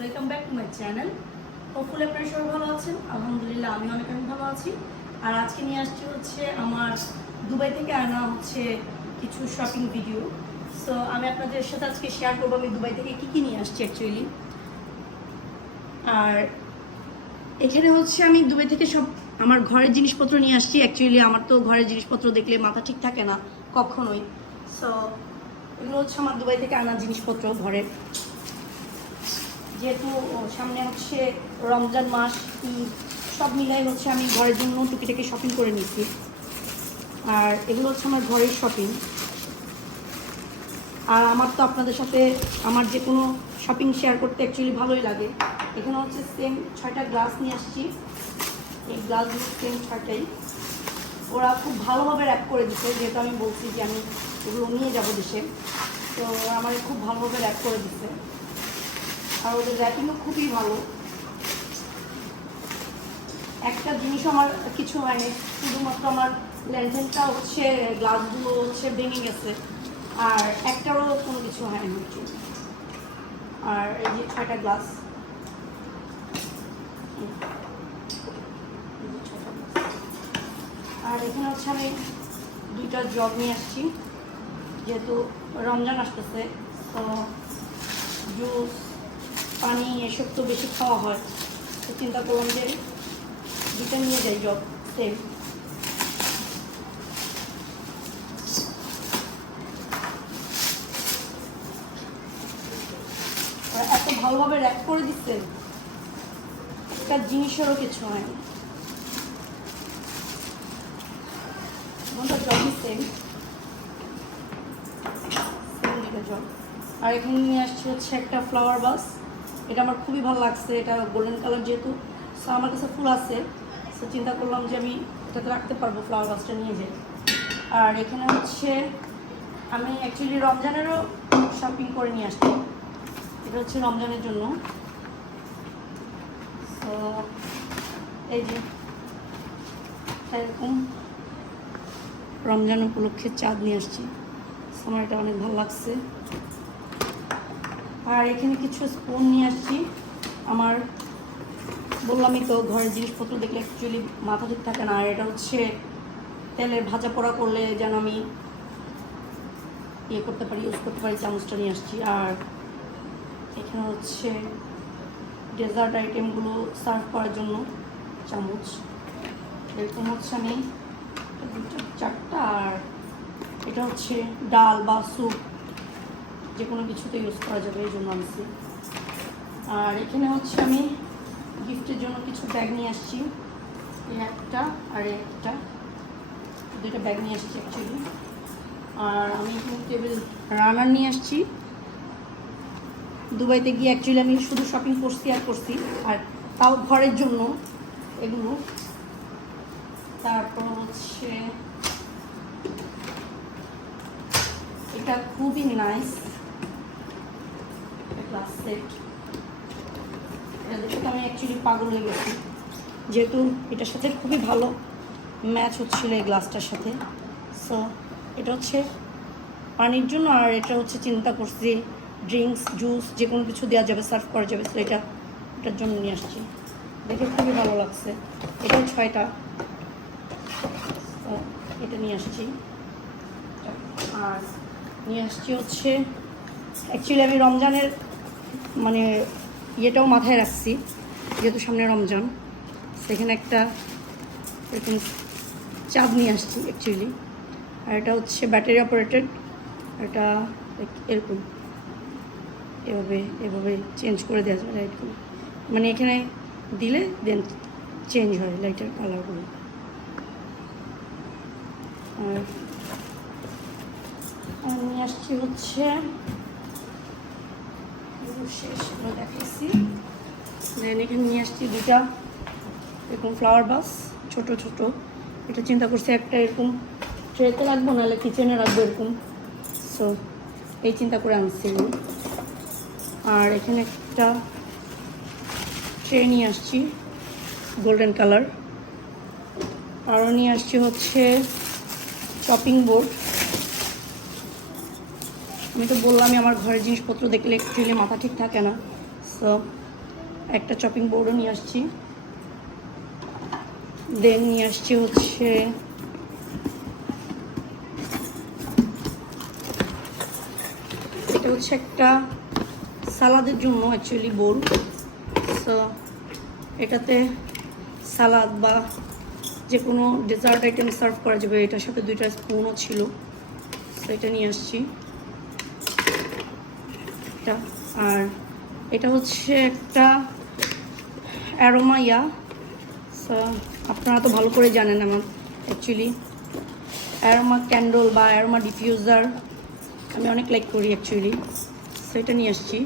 Welcome back to my channel. Hopefully আপনারা সবাই ভালো আছেন। আলহামদুলিল্লাহ আমি অনেক ভালো আছি। আর আজকে নিয়ে আসছি হচ্ছে আমার দুবাই থেকে আনা হচ্ছে কিছু শপিং ভিডিও। সো আমি আপনাদের সাথে আজকে শেয়ার করবো আমি দুবাই থেকে কী কী নিয়ে আসছি অ্যাকচুয়ালি। আর এখানে হচ্ছে আমি দুবাই থেকে সব আমার ঘরের জিনিসপত্র নিয়ে আসছি। অ্যাকচুয়ালি আমার তো ঘরের জিনিসপত্র দেখলে মাথা ঠিক থাকে না কখনোই। সো এগুলো হচ্ছে আমার দুবাই থেকে আনা জিনিসপত্র ঘরের। যেহেতু সামনে হচ্ছে রমজান মাস, সব মিলাই হচ্ছে আমি ঘরের জন্য টুকিটাকি শপিং করে নিচ্ছি। আর এগুলো হচ্ছে আমার ঘরের শপিং। আর আমার তো আপনাদের সাথে আমার যে কোনো শপিং শেয়ার করতে অ্যাকচুয়ালি ভালোই লাগে। এখানে হচ্ছে সেম 6টা গ্লাস নিয়ে আসছি। এই গ্লাসগুলো সেম 6টাই। ওরা খুব ভালোভাবে র্যাপ করে দিচ্ছে, যেহেতু আমি বলছি যে আমি এগুলো নিয়ে যাবো দেশে, তো আমার খুব ভালোভাবে র্যাপ করে দিচ্ছে। আর ওদের র্যাপিংও খুবই ভালো। একটা জিনিসও আমার কিছু হয়নি, শুধুমাত্র আমার ল্যান্টেনটা হচ্ছে গ্লাসগুলো হচ্ছে ভেঙে গেছে, আর একটারও কোনো কিছু হয়নি। আর এই যে 6টা গ্লাস, আর এখানে হচ্ছে আমি 2টা জগ নিয়ে আসছি, যেহেতু রমজান আসতেছে, তো জুস পানি এসব তো বেশি খাওয়া হয়, তো চিন্তা করলাম যে 2টা নিয়ে যাই জগ সেম। এত ভালোভাবে র্যাপ করে দিচ্ছে, একটা জিনিসেরও কিছু হয়নি। জগই সেম সেম 2টা জগ। আর এখানে নিয়ে আসছি হচ্ছে একটা ফ্লাওয়ার বাস। এটা আমার খুবই ভালো লাগছে, এটা গোল্ডেন কালার যেহেতু, সো আমার কাছে ফুল আছে, সো চিন্তা করলাম যে আমি এটাতে রাখতে পারবো, ফ্লাওয়ার বাসটা নিয়ে যাই। আর এখানে হচ্ছে আমি অ্যাকচুয়ালি রমজানেরও শপিং করে নিয়ে আসছি, এটা হচ্ছে রমজানের জন্য। তো এই যে এরকম রমজান উপলক্ষে চাঁদ নিয়ে আসছি, আমার এটা অনেক ভালো লাগছে। আর এখানে কিছু স্পুন নিয়ে আসছি। আমার বললামই তো ঘরের জিনিসপত্র দেখলে অ্যাকচুয়ালি মাথা ঠিক থাকে না। আর এটা হচ্ছে তেলে ভাজা পোড়া করলে যেন আমি ইয়ে করতে পারি, ইউজ করতে পারি, চামচটা নিয়ে আসছি। আর এখানে হচ্ছে ডেজার্ট আইটেমগুলো সার্ভ করার জন্য চামচ। এরকম হচ্ছে আমি 4টা। আর এটা হচ্ছে ডাল বা স্যুপ যে কোনো কিছুতে ইউজ করা যাবে, এই জন্য আনছি। আর এখানে হচ্ছে আমি গিফটের জন্য কিছু ব্যাগ নিয়ে আসছি, এই একটা আর একটা, 2টা ব্যাগ নিয়ে আসছি অ্যাকচুয়ালি। আর আমি এখানে টেবিল রানার নিয়ে আসছি। দুবাইতে গিয়ে অ্যাকচুয়ালি আমি শুধু শপিং করছি আর করছি, আর তাও ঘরের জন্য এগুলো। তারপর হচ্ছে এটা খুবই নাইস গ্লাস সেট, এটা দেখে তো আমি অ্যাকচুয়ালি পাগল হয়ে গেছি, যেহেতু এটার সাথে খুবই ভালো ম্যাচ হচ্ছিল এই গ্লাসটার সাথে। সো এটা হচ্ছে পানির জন্য, আর এটা হচ্ছে চিন্তা করছি ড্রিঙ্কস জুস যে কোনো কিছু দেওয়া যাবে, সার্ভ করা যাবে, তো এটার জন্য নিয়ে আসছি। দেখে খুবই ভালো লাগছে। এটাও 6টা, এটা নিয়ে আসছি। আর নিয়ে আসছি হচ্ছে অ্যাকচুয়ালি আমি রমজানের মানে ইয়েটাও মাথায় রাখছি, যেহেতু সামনে রমজান, সেখানে একটা এরকম চাঁদ নিয়ে আসছি অ্যাকচুয়ালি। আর এটা হচ্ছে ব্যাটারি অপারেটেড, এটা এরকম এভাবে এভাবে চেঞ্জ করে দেওয়া যায় লাইটগুলো, মানে এখানে দিলে দেন চেঞ্জ হয় লাইটের কালারগুলো। আর নিয়ে আসছি হচ্ছে শেষ দেখাচ্ছি, দেন এখানে নিয়ে আসছি 2টা এরকম ফ্লাওয়ার বাস, ছোট ছোট। এটা চিন্তা করছি একটা এরকম ট্রেতে রাখবো, নাহলে কিচেনে রাখবো এরকম, সো এই চিন্তা করে আনছি। আর এখানে একটা ট্রে নিয়ে আসছি গোল্ডেন কালার। আরও নিয়ে আসছি হচ্ছে চপিং বোর্ড। আমি তো বললামই আমার ঘরের জিনিসপত্র দেখলে অ্যাকচুয়ালি মাথা ঠিক থাকে না, সো একটা চপিং বোর্ডও নিয়ে আসছি। দেন নিয়ে আসছি হচ্ছে এটা হচ্ছে একটা সালাদের জন্য অ্যাকচুয়ালি বোল। সো এটাতে সালাদ বা যে কোনো ডেজার্ট আইটেম সার্ভ করা যাবে। এটার সাথে 2টা স্পুনও ছিল, সো এটা নিয়ে আসছি এটা। আর এটা হচ্ছে একটা অ্যারোমা সো আপনারা তো ভালো করে জানেন আমার অ্যাকচুয়ালি অ্যারোমা ক্যান্ডেল বা অ্যারোমা ডিফিউজার আমি অনেক লাইক করি অ্যাকচুয়ালি। সো এটা নিয়ে আসছি।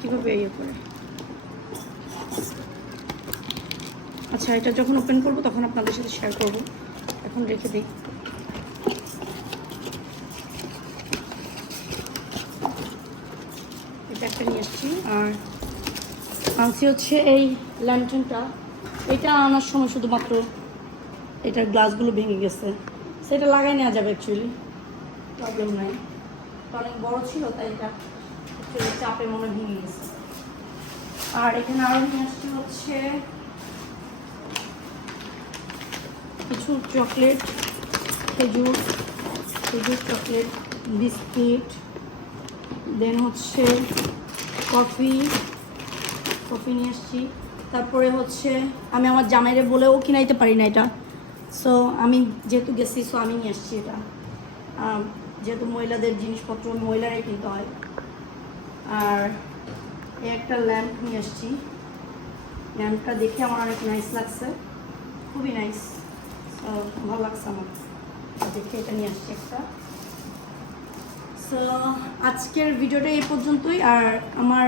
কীভাবে ইয়ে করে, আচ্ছা এটা যখন ওপেন করবো তখন আপনাদের সাথে শেয়ার করবো, এখন রেখে দিই। এটা একটা নিয়ে আসছি। আর আনছি হচ্ছে এই ল্যান্টার্নটা। এটা আনার সময় শুধুমাত্র এটার গ্লাসগুলো ভেঙে গেছে, সেটা লাগাই নেওয়া যাবে অ্যাকচুয়ালি, প্রবলেম নাই। অনেক বড় ছিল তাই এটা অ্যাকচুয়ালি চাপে মনে ভেঙে গেছে। আর এখানে আরও নিয়ে আসছি হচ্ছে কিছু চকলেট, খেজুর চকলেট, বিস্কিট, দেন হচ্ছে কফি নিয়ে আসছি। তারপরে হচ্ছে আমি আমার জামাইরে বলেও কিনাইতে পারি না এটা, সো আমি যেহেতু গেছি সো আমি নিয়ে আসছি এটা। যেহেতু মহিলাদের জিনিসপত্র মহিলারাই কিনতে হয়। আর একটা ল্যাম্প নিয়ে আসছি। ল্যাম্পটা দেখে আমার অনেক নাইস লাগছে, খুবই নাইস, ভালো লাগছে আমার দেখে, এটা নিয়ে আসছি একটা। সো আজকের ভিডিওটা এই পর্যন্তই। আর আমার